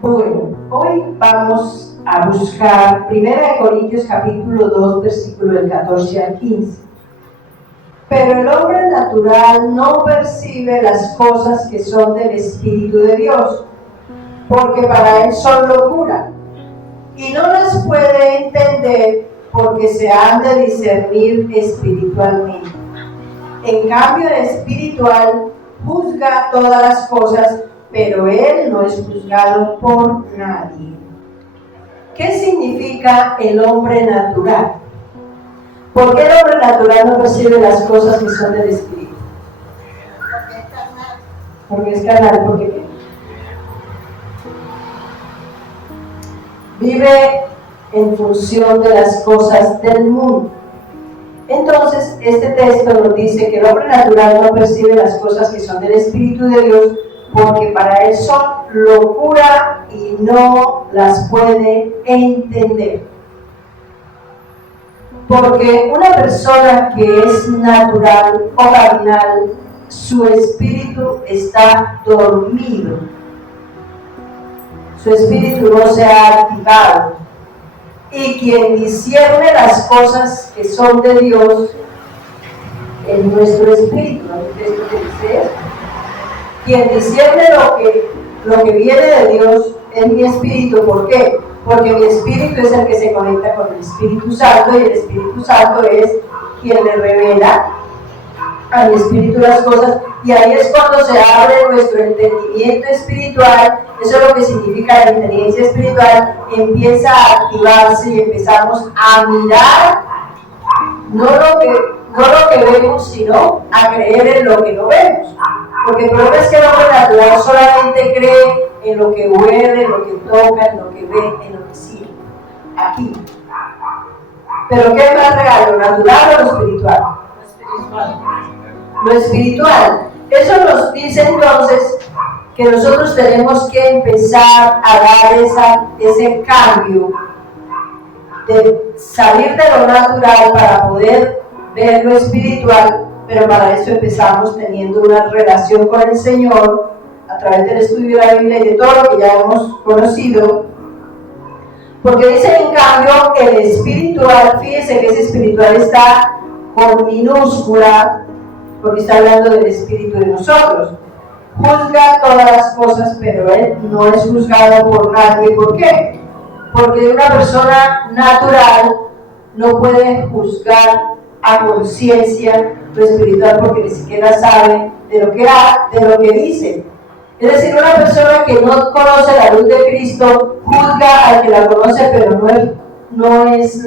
Bueno, hoy vamos a buscar 1 Corintios capítulo 2, versículo del 14 al 15. Pero el hombre natural no percibe las cosas que son del Espíritu de Dios, porque para él son locura, y no las puede entender porque se han de discernir espiritualmente. En cambio, el espiritual juzga todas las cosas, pero él no es juzgado por nadie. ¿Qué significa el hombre natural? ¿Por qué el hombre natural no percibe las cosas que son del espíritu? Porque es carnal. ¿Por qué? Vive en función de las cosas del mundo. Entonces, este texto nos dice que el hombre natural no percibe las cosas que son del Espíritu de Dios, porque para él son locura y no las puede entender. Porque una persona que es natural o carnal, su espíritu está dormido. Su espíritu no se ha activado. Y quien discierne las cosas que son de Dios es nuestro espíritu. Quien discierne lo que viene de Dios es mi espíritu. ¿Por qué? Porque mi espíritu es el que se conecta con el Espíritu Santo, y el Espíritu Santo es quien le revela a mi espíritu las cosas, y ahí es cuando se abre nuestro entendimiento espiritual. Eso es lo que significa la inteligencia espiritual. Empieza a activarse y empezamos a mirar no lo que vemos, sino a creer en lo que no vemos. Porque el problema es que el hombre natural solamente cree en lo que huele, en lo que toca, en lo que ve, en lo que siente. Aquí. Pero ¿qué es más real, lo natural o lo espiritual? Lo espiritual. Eso nos dice entonces que nosotros tenemos que empezar a dar ese cambio de salir de lo natural para poder ver lo espiritual, pero para eso empezamos teniendo una relación con el Señor a través del estudio de la Biblia y de todo lo que ya hemos conocido. Porque dice en cambio el espiritual, fíjese que ese espiritual está con minúscula, porque está hablando del espíritu de nosotros. Juzga todas las cosas, pero él no es juzgado por nadie. ¿Por qué? Porque una persona natural no puede juzgar a conciencia lo espiritual, porque ni siquiera sabe de lo que dice. Es decir, una persona que no conoce la luz de Cristo juzga al que la conoce, pero no es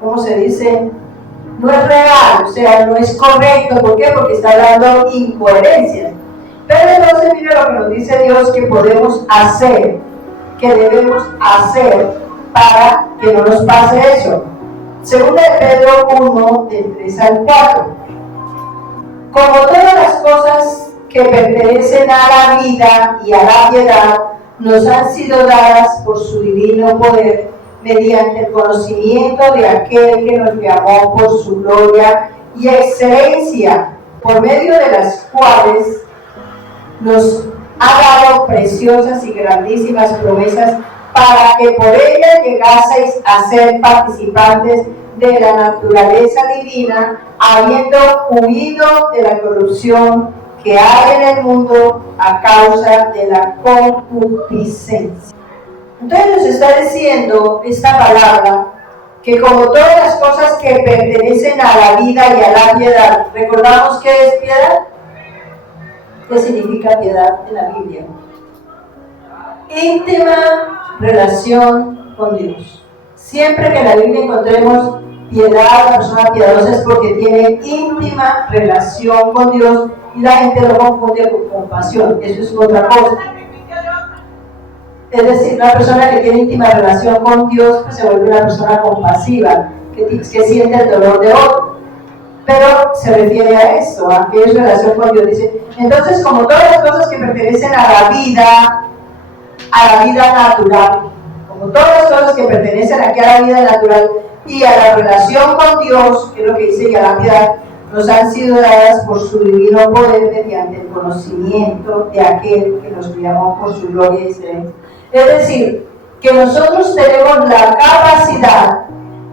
¿cómo se dice? No es real, o sea, no es correcto. ¿Por qué? Porque está hablando incoherencias. Pero entonces mira lo que nos dice Dios que podemos hacer, que debemos hacer para que no nos pase eso. Segunda de Pedro 1, del 3 al 4. Como todas las cosas que pertenecen a la vida y a la piedad nos han sido dadas por su divino poder, mediante el conocimiento de aquel que nos llamó por su gloria y excelencia, por medio de las cuales nos ha dado preciosas y grandísimas promesas, para que por ellas llegaseis a ser participantes de la naturaleza divina, habiendo huido de la corrupción que hay en el mundo a causa de la concupiscencia. Entonces nos está diciendo esta palabra que como todas las cosas que pertenecen a la vida y a la piedad, ¿recordamos qué es piedad? ¿Qué significa piedad en la Biblia? Íntima relación con Dios. Siempre que en la Biblia encontremos piedad, la persona piadosa es porque tiene íntima relación con Dios, y la gente lo confunde con compasión. Eso es otra cosa. Es decir, una persona que tiene íntima relación con Dios pues se vuelve una persona compasiva, que siente el dolor de otro. Pero se refiere a esto, a que es relación con Dios. Dice, entonces, como todas las cosas que pertenecen a la vida natural, como todas las cosas que pertenecen aquí a la vida natural y a la relación con Dios, que es lo que dice, y a la piedad, nos han sido dadas por su divino poder mediante el conocimiento de aquel que nos llamó por su gloria y excelencia. Es decir, que nosotros tenemos la capacidad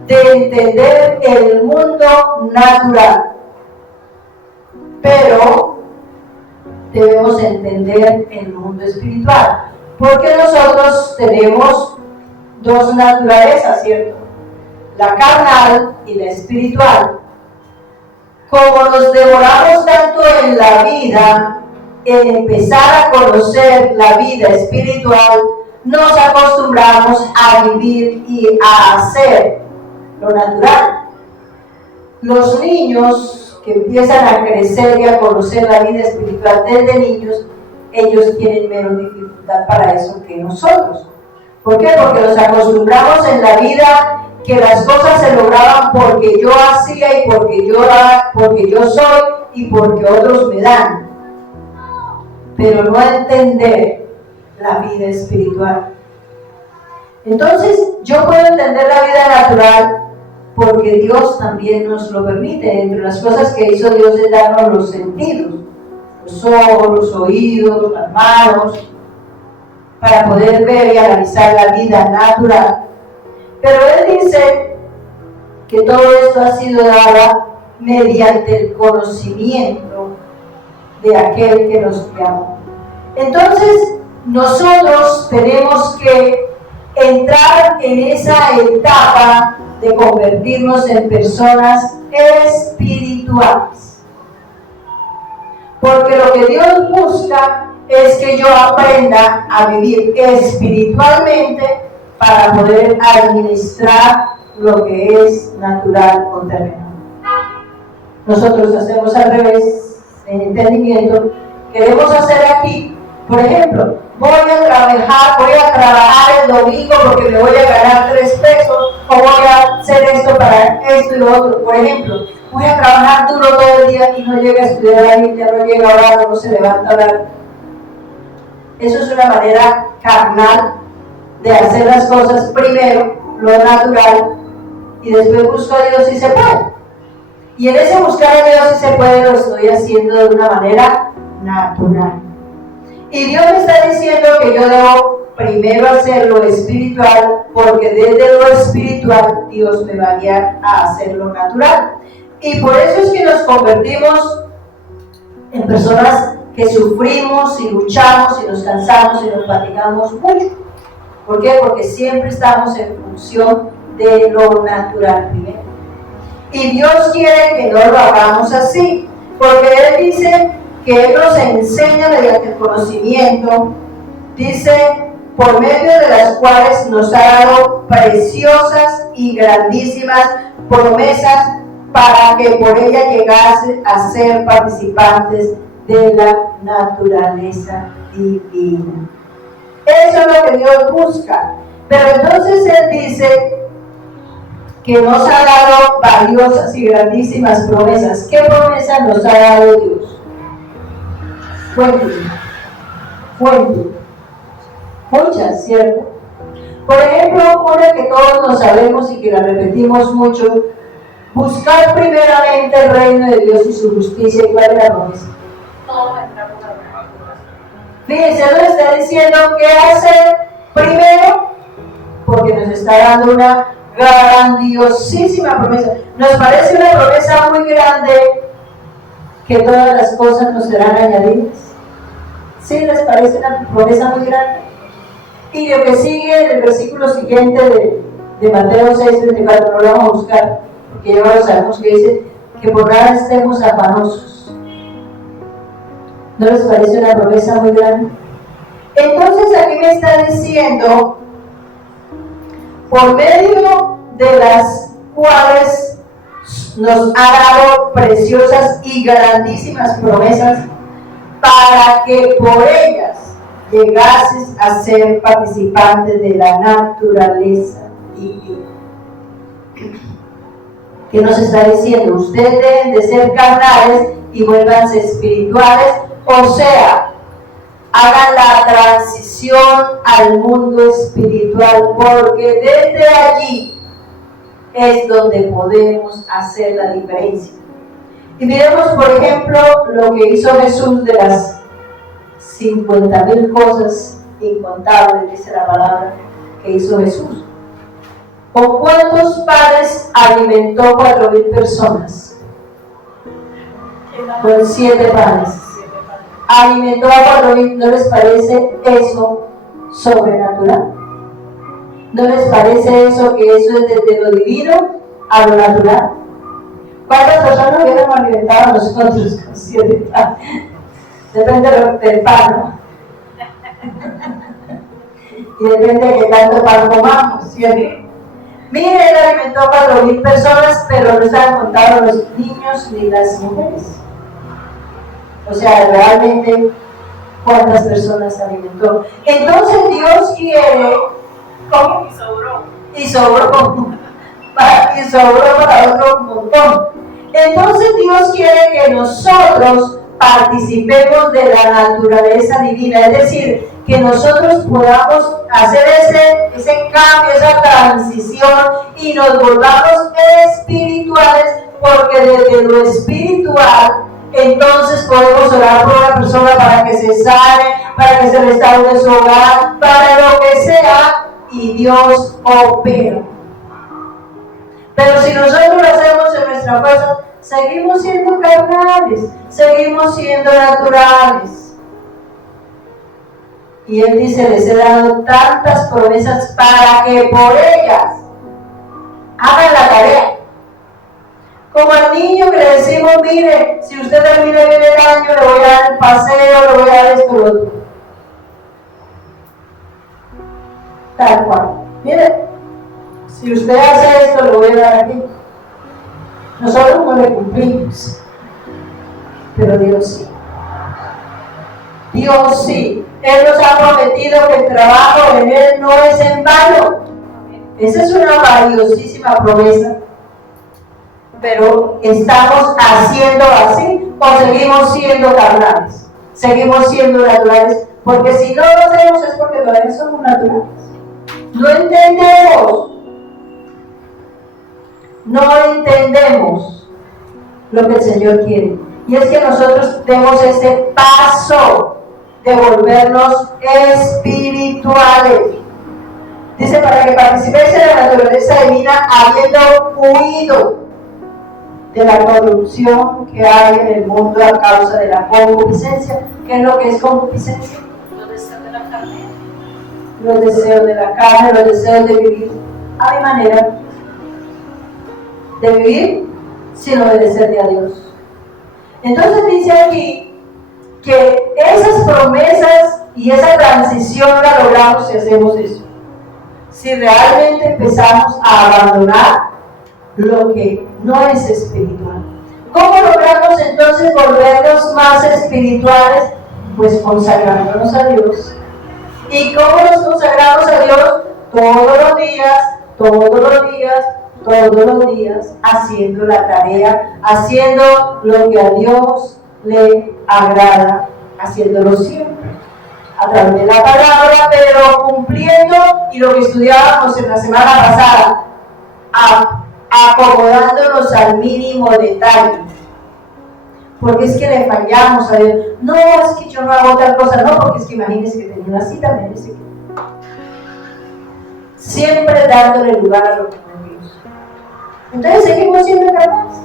de entender el mundo natural, pero debemos entender el mundo espiritual, porque nosotros tenemos dos naturalezas, ¿cierto? La carnal y la espiritual. Como nos demoramos tanto en la vida, en empezar a conocer la vida espiritual, nos acostumbramos a vivir y a hacer lo natural. Los niños que empiezan a crecer y a conocer la vida espiritual desde niños, ellos tienen menos dificultad para eso que nosotros. ¿Por qué? Porque nos acostumbramos en la vida que las cosas se lograban porque yo hacía y porque yo soy y porque otros me dan. Pero no entender la vida espiritual. Entonces, yo puedo entender la vida natural porque Dios también nos lo permite. Entre las cosas que hizo Dios es darnos los sentidos, los ojos, los oídos, las manos, para poder ver y analizar la vida natural. Pero Él dice que todo esto ha sido dado mediante el conocimiento de aquel que nos llamó. Entonces, nosotros tenemos que entrar en esa etapa de convertirnos en personas espirituales. Porque lo que Dios busca es que yo aprenda a vivir espiritualmente para poder administrar lo que es natural o terrenal. Nosotros hacemos al revés, en entendimiento. Queremos hacer aquí, por ejemplo, voy a trabajar el domingo porque me voy a ganar 3 pesos, o voy a hacer esto para esto y lo otro. Por ejemplo, voy a trabajar duro todo el día y no llega a estudiar la Biblia, no llega a orar, no se levanta a orar. Eso es una manera carnal de hacer las cosas, primero lo natural y después busco a Dios si se puede. Y en ese buscar a Dios si se puede lo estoy haciendo de una manera natural. Y Dios me está diciendo que yo debo primero hacer lo espiritual, porque desde lo espiritual Dios me va a guiar a hacer lo natural. Y por eso es que nos convertimos en personas que sufrimos y luchamos y nos cansamos y nos fatigamos mucho. ¿Por qué? Porque siempre estamos en función de lo natural primero. Y Dios quiere que no lo hagamos así, porque Él dice que Él nos enseña mediante el conocimiento, dice, por medio de las cuales nos ha dado preciosas y grandísimas promesas para que por ella llegase a ser participantes de la naturaleza divina. Eso es lo que Dios busca. Pero entonces Él dice que nos ha dado valiosas y grandísimas promesas. ¿Qué promesas nos ha dado Dios? Fuente. Muchas, ¿cierto? Por ejemplo, una que todos nos sabemos y que la repetimos mucho: buscar primeramente el reino de Dios y su justicia. ¿Y cuál es la promesa? Fíjense, nos está diciendo qué hacer primero, porque nos está dando una grandiosísima promesa. Nos parece una promesa muy grande que todas las cosas nos serán añadidas. ¿Sí les parece una promesa muy grande? Y lo que sigue en el versículo siguiente de Mateo 6:34, no lo vamos a buscar, porque ya lo sabemos, que dice que por nada estemos afanosos. ¿No les parece una promesa muy grande? Entonces aquí me está diciendo, por medio de las cuales nos ha dado preciosas y grandísimas promesas, para que por ellas llegases a ser participantes de la naturaleza divina. ¿Qué nos está diciendo? Ustedes deben de ser carnales y vuélvanse espirituales, o sea, hagan la transición al mundo espiritual, porque desde allí es donde podemos hacer la diferencia. Y miremos, por ejemplo, lo que hizo Jesús de las 50,000 cosas incontables, dice la palabra, que hizo Jesús. ¿Con cuántos panes alimentó 4,000 personas? Con 7 panes. Alimentó a 4,000. ¿No les parece eso sobrenatural? ¿No les parece eso que eso es desde lo divino a lo natural? ¿Cuántas personas hubiéramos alimentado nosotros con 7 panes? Depende del pan, ¿no? Y depende de qué tanto pan comamos, ¿cierto? Miren, él alimentó a 4,000 personas, pero no estaban contados los niños ni las mujeres. O sea, realmente, ¿cuántas personas alimentó? Entonces Dios quiere... ¿Cómo? Y sobró para otro montón. Entonces Dios quiere que nosotros participemos de la naturaleza divina, es decir, que nosotros podamos hacer ese cambio, esa transición y nos volvamos espirituales, porque desde lo espiritual entonces podemos orar por una persona para que se sane, para que se restaure su hogar, para lo que sea, y Dios opera. Pero si nosotros lo hacemos en nuestra fuerza, seguimos siendo carnales, seguimos siendo naturales. Y Él dice, les he dado tantas promesas para que por ellas hagan la tarea. Como al niño que le decimos, mire, si usted termina bien el año, le voy a dar el paseo, le voy a dar esto y lo otro. Tal cual. Mire, si usted hace esto, le voy a dar aquí. Nosotros no le cumplimos, pero Dios sí. Dios sí. Él nos ha prometido que el trabajo en Él no es en vano. Esa es una valiosísima promesa. Pero ¿estamos haciendo así o seguimos siendo carnales? Seguimos siendo naturales, porque si no lo hacemos es porque todavía somos naturales. No entendemos lo que el Señor quiere. Y es que nosotros demos ese paso de volvernos espirituales. Dice, para que participéis en la naturaleza divina, habiendo huido de la corrupción que hay en el mundo a causa de la concupiscencia. ¿Qué es lo que es concupiscencia? Los deseos de la carne. Los deseos de la carne, los deseos de vivir a mi manera de vivir sin obedecerle a Dios. Entonces dice aquí que esas promesas y esa transición la logramos si hacemos eso. Si realmente empezamos a abandonar lo que no es espiritual. ¿Cómo logramos entonces volvernos más espirituales? Pues consagrándonos a Dios. ¿Y cómo nos consagramos a Dios? Todos los días, haciendo la tarea, haciendo lo que a Dios le agrada, haciéndolo siempre, a través de la palabra, pero cumpliendo, y lo que estudiábamos en la semana pasada, acomodándonos al mínimo detalle. Porque es que le fallamos a Dios. No, es que yo no hago tal cosa, no, porque es que imagínense que tenía una cita, me dice que siempre dándole lugar a lo que no es Dios. Entonces seguimos siendo carnales,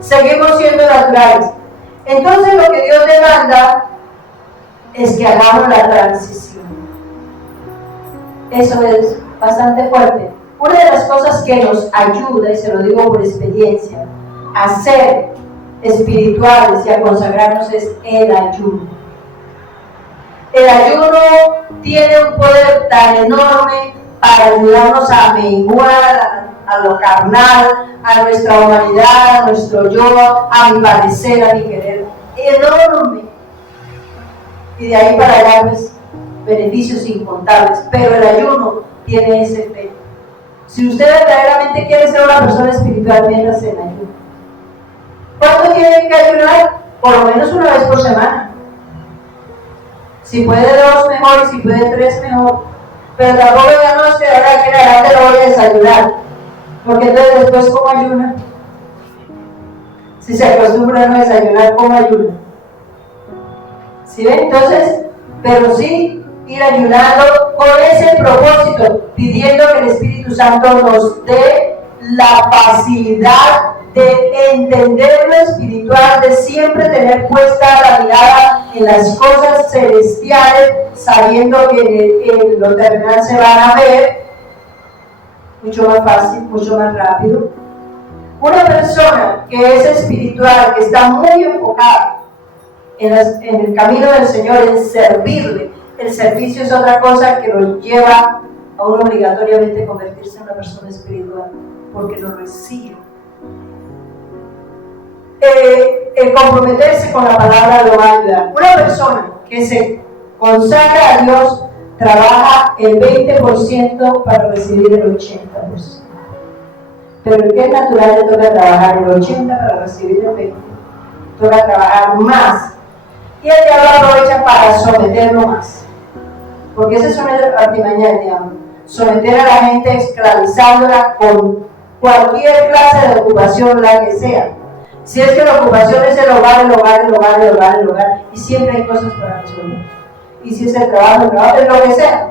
seguimos siendo naturales. Entonces lo que Dios demanda es que hagamos la transición. Eso es bastante fuerte. Una de las cosas que nos ayuda, y se lo digo por experiencia, a ser espirituales y a consagrarnos es el ayuno. El ayuno tiene un poder tan enorme para ayudarnos a menguar a lo carnal, a nuestra humanidad, a nuestro yo, a mi parecer, a mi querer. Enorme. Y de ahí para allá, pues, beneficios incontables. Pero el ayuno tiene ese efecto. Si usted verdaderamente quiere ser una persona espiritual, métase en ayuno. ¿Cuánto tiene que ayunar? Por lo menos una vez por semana. Si puede 2, mejor, y si puede 3, mejor. Pero tampoco ya no es que ahora que en adelante lo voy a desayunar, porque entonces después, ¿cómo ayuna? Si se acostumbra a no desayunar, ¿cómo ayuna? ¿Sí ven? Entonces, pero sí ir ayunando con ese propósito, pidiendo que el Espíritu Santo nos dé la facilidad de entender lo espiritual, de siempre tener puesta la mirada en las cosas celestiales, sabiendo que en lo terrenal se van a ver mucho más fácil, mucho más rápido. Una persona que es espiritual, que está muy enfocada en el camino del Señor, en servirle. El servicio es otra cosa que lo lleva a uno obligatoriamente convertirse en una persona espiritual, porque lo recibe. El comprometerse con la palabra lo va a ayudar. Una persona que se consagra a Dios trabaja el 20% para recibir el 80%. Pero el que es natural le toca trabajar el 80% para recibir el 20%. Toca trabajar más. Y el diablo aprovecha para someterlo más. Porque esa es una artimaña del diablo. Someter a la gente, esclavizándola con cualquier clase de ocupación, la que sea. Si es que la ocupación es el hogar, y siempre hay cosas para resolver. Y si es el trabajo, es lo que sea.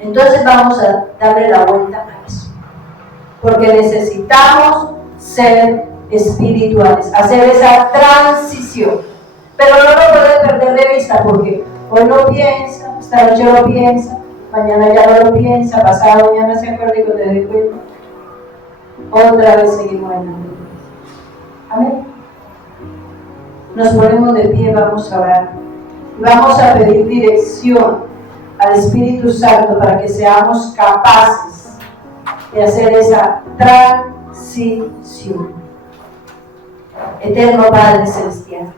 Entonces vamos a darle la vuelta a eso. Porque necesitamos ser espirituales, hacer esa transición. Pero no lo puedes perder de vista porque hoy lo piensa, esta noche lo piensa, mañana ya no lo piensa, pasado mañana se acuerda y cuando te dé cuenta, otra vez seguimos en la vida. Amén. Nos ponemos de pie, vamos a orar. Y vamos a pedir dirección al Espíritu Santo para que seamos capaces de hacer esa transición. Eterno Padre Celestial,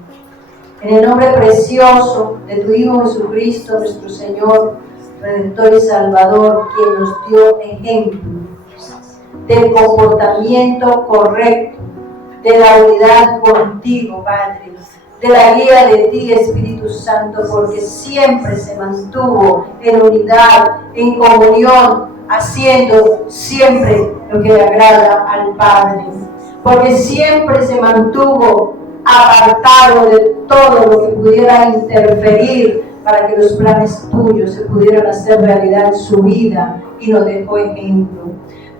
en el nombre precioso de tu Hijo Jesucristo, nuestro Señor, Redentor y Salvador, quien nos dio ejemplo del comportamiento correcto, de la unidad contigo, Padre, de la guía de ti, Espíritu Santo, porque siempre se mantuvo en unidad, en comunión, haciendo siempre lo que le agrada al Padre, porque siempre se mantuvo apartado de todo lo que pudiera interferir para que los planes tuyos se pudieran hacer realidad en su vida, y nos dejó ejemplo.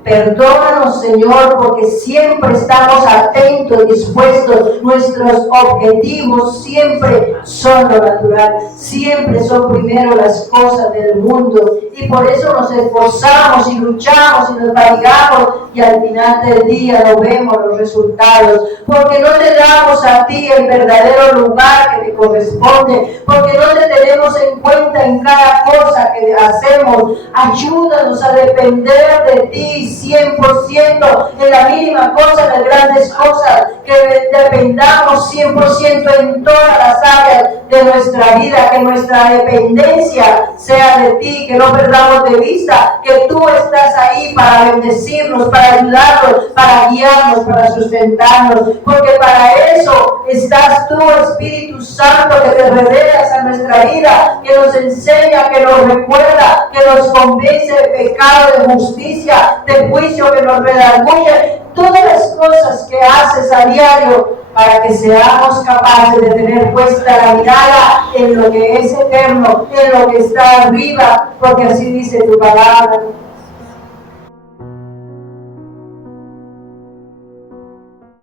Perdónanos, Señor, porque siempre estamos atentos, dispuestos. Nuestros objetivos siempre son lo natural, siempre son primero las cosas del mundo, y por eso nos esforzamos y luchamos y nos fatigamos, y al final del día no vemos los resultados, porque no te damos a ti el verdadero lugar que te corresponde, porque no te tenemos en cuenta en cada cosa que hacemos. Ayúdanos a depender de ti 100% en la mínima cosa, en las grandes cosas, que dependamos 100% en todas las áreas de nuestra vida, que nuestra dependencia sea de ti, que no perdamos de vista que tú estás ahí para bendecirnos, para ayudarnos, para guiarnos, para sustentarnos, porque para eso estás tú, Espíritu Santo, que te revelas a nuestra vida, que nos enseña, que nos recuerda, que nos convence de pecado, de justicia, de juicio, que nos redarguye, todas las cosas que haces a diario para que seamos capaces de tener puesta la mirada en lo que es eterno, en lo que está arriba, porque así dice tu palabra,